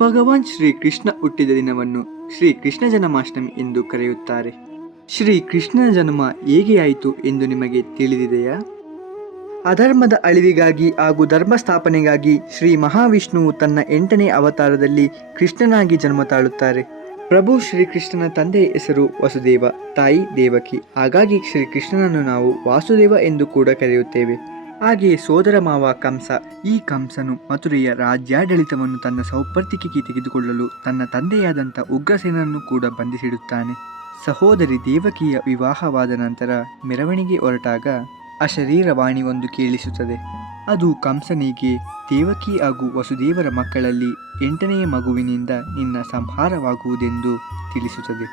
ಭಗವಾನ್ ಶ್ರೀ ಕೃಷ್ಣ ಹುಟ್ಟಿದ ದಿನವನ್ನು ಶ್ರೀ ಕೃಷ್ಣ ಜನ್ಮಾಷ್ಟಮಿ ಎಂದು ಕರೆಯುತ್ತಾರೆ. ಶ್ರೀ ಕೃಷ್ಣನ ಜನ್ಮ ಹೇಗೆ ಆಯಿತು ಎಂದು ನಿಮಗೆ ತಿಳಿದಿದೆಯಾ? ಅಧರ್ಮದ ಅಳಿವಿಗಾಗಿ ಹಾಗೂ ಧರ್ಮ ಸ್ಥಾಪನೆಗಾಗಿ ಶ್ರೀ ಮಹಾವಿಷ್ಣುವು ತನ್ನ 8ನೇ ಅವತಾರದಲ್ಲಿ ಕೃಷ್ಣನಾಗಿ ಜನ್ಮ ತಾಳುತ್ತಾರೆ. ಪ್ರಭು ಶ್ರೀಕೃಷ್ಣನ ತಂದೆಯ ಹೆಸರು ವಸುದೇವ, ತಾಯಿ ದೇವಕಿ. ಹಾಗಾಗಿ ಶ್ರೀಕೃಷ್ಣನನ್ನು ನಾವು ವಾಸುದೇವ ಎಂದು ಕೂಡ ಕರೆಯುತ್ತೇವೆ. ಹಾಗೆಯೇ ಸೋದರ ಮಾವ ಕಂಸ. ಈ ಕಂಸನು ಮಥುರೆಯ ರಾಜ್ಯಾಡಳಿತವನ್ನು ತನ್ನ ಸೌಪರ್ತಿಕೆಗೆ ತೆಗೆದುಕೊಳ್ಳಲು ತನ್ನ ತಂದೆಯಾದಂಥ ಉಗ್ರಸೇನನ್ನು ಕೂಡ ಬಂಧಿಸಿಡುತ್ತಾನೆ. ಸಹೋದರಿ ದೇವಕಿಯ ವಿವಾಹವಾದ ನಂತರ ಮೆರವಣಿಗೆ ಹೊರಟಾಗ ಅಶರೀರವಾಣಿ ಒಂದು ಕೇಳಿಸುತ್ತದೆ. ಅದು ಕಂಸನಿಗೆ ದೇವಕಿ ಹಾಗೂ ವಸುದೇವರ ಮಕ್ಕಳಲ್ಲಿ 8ನೆಯ ಮಗುವಿನಿಂದ ನಿನ್ನ ಸಂಹಾರವಾಗುವುದೆಂದು ತಿಳಿಸುತ್ತದೆ.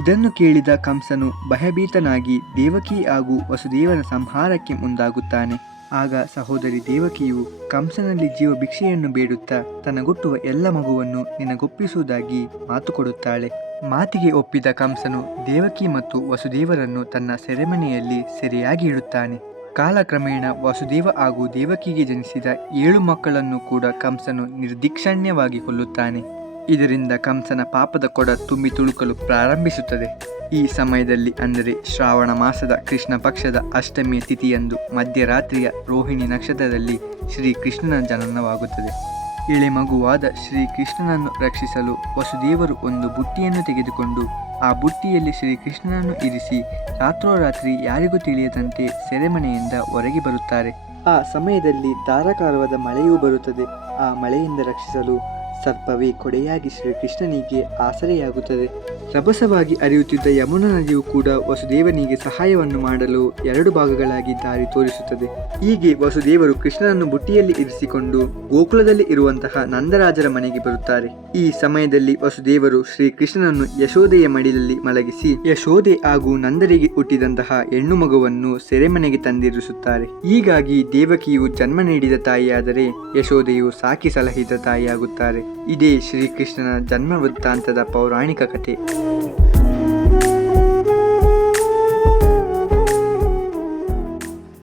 ಇದನ್ನು ಕೇಳಿದ ಕಂಸನು ಭಯಭೀತನಾಗಿ ದೇವಕಿ ಹಾಗೂ ವಸುದೇವರ ಸಂಹಾರಕ್ಕೆ ಮುಂದಾಗುತ್ತಾನೆ. ಆಗ ಸಹೋದರಿ ದೇವಕಿಯು ಕಂಸನಲ್ಲಿ ಜೀವ ಭಿಕ್ಷೆಯನ್ನು ಬೇಡುತ್ತಾ ತನಗೊಟ್ಟುವ ಎಲ್ಲ ಮಗುವನ್ನು ನಿನಗೊಪ್ಪಿಸುವುದಾಗಿ ಮಾತು ಕೊಡುತ್ತಾಳೆ. ಮಾತಿಗೆ ಒಪ್ಪಿದ ಕಂಸನು ದೇವಕಿ ಮತ್ತು ವಸುದೇವರನ್ನು ತನ್ನ ಸೆರೆಮನೆಯಲ್ಲಿ ಸೆರೆಯಾಗಿ ಇಡುತ್ತಾನೆ. ಕಾಲಕ್ರಮೇಣ ವಸುದೇವ ಹಾಗೂ ದೇವಕಿಗೆ ಜನಿಸಿದ 7 ಮಕ್ಕಳನ್ನು ಕೂಡ ಕಂಸನು ನಿರ್ದಿಕ್ಷಣ್ಯವಾಗಿ ಕೊಲ್ಲುತ್ತಾನೆ. ಇದರಿಂದ ಕಂಸನ ಪಾಪದ ಕೊಡ ತುಂಬಿ ತುಳುಕಲು ಪ್ರಾರಂಭಿಸುತ್ತದೆ. ಈ ಸಮಯದಲ್ಲಿ ಅಂದರೆ ಶ್ರಾವಣ ಮಾಸದ ಕೃಷ್ಣ ಪಕ್ಷದ ಅಷ್ಟಮಿಯ ತಿಥಿಯಂದು ಮಧ್ಯರಾತ್ರಿಯ ರೋಹಿಣಿ ನಕ್ಷತ್ರದಲ್ಲಿ ಶ್ರೀಕೃಷ್ಣನ ಜನನವಾಗುತ್ತದೆ. ಎಳೆ ಮಗುವಾದ ಶ್ರೀಕೃಷ್ಣನನ್ನು ರಕ್ಷಿಸಲು ವಸುದೇವರು ಒಂದು ಬುಟ್ಟಿಯನ್ನು ತೆಗೆದುಕೊಂಡು ಆ ಬುಟ್ಟಿಯಲ್ಲಿ ಶ್ರೀಕೃಷ್ಣನನ್ನು ಇರಿಸಿ ರಾತ್ರೋರಾತ್ರಿ ಯಾರಿಗೂ ತಿಳಿಯದಂತೆ ಸೆರೆಮನೆಯಿಂದ ಹೊರಗೆ ಬರುತ್ತಾರೆ. ಆ ಸಮಯದಲ್ಲಿ ಧಾರಾಕಾರವಾದ ಮಳೆಯೂ ಬರುತ್ತದೆ. ಆ ಮಳೆಯಿಂದ ರಕ್ಷಿಸಲು ಸರ್ಪವೇ ಕೊಡೆಯಾಗಿ ಶ್ರೀಕೃಷ್ಣನಿಗೆ ಆಸರೆಯಾಗುತ್ತದೆ. ರಭಸವಾಗಿ ಹರಿಯುತ್ತಿದ್ದ ಯಮುನಾ ನದಿಯು ಕೂಡ ವಸುದೇವನಿಗೆ ಸಹಾಯವನ್ನು ಮಾಡಲು 2 ಭಾಗಗಳಾಗಿ ದಾರಿ ತೋರಿಸುತ್ತದೆ. ಹೀಗೆ ವಸುದೇವರು ಕೃಷ್ಣನನ್ನು ಬುಟ್ಟಿಯಲ್ಲಿ ಇರಿಸಿಕೊಂಡು ಗೋಕುಲದಲ್ಲಿ ಇರುವಂತಹ ನಂದರಾಜರ ಮನೆಗೆ ಬರುತ್ತಾರೆ. ಈ ಸಮಯದಲ್ಲಿ ವಸುದೇವರು ಶ್ರೀಕೃಷ್ಣನನ್ನು ಯಶೋದೆಯ ಮಡಿಲಲ್ಲಿ ಮಲಗಿಸಿ ಯಶೋದೆ ಹಾಗೂ ನಂದರಿಗೆ ಹುಟ್ಟಿದಂತಹ ಹೆಣ್ಣು ಮಗುವನ್ನು ಸೆರೆಮನೆಗೆ ತಂದಿರಿಸುತ್ತಾರೆ. ಹೀಗಾಗಿ ದೇವಕಿಯು ಜನ್ಮ ನೀಡಿದ ತಾಯಿಯಾದರೆ ಯಶೋದೆಯು ಸಾಕಿ ಸಲಹಿದ ತಾಯಿಯಾಗುತ್ತಾರೆ. ಇದೇ ಶ್ರೀಕೃಷ್ಣನ ಜನ್ಮ ವೃತ್ತಾಂತದ ಪೌರಾಣಿಕ ಕಥೆ.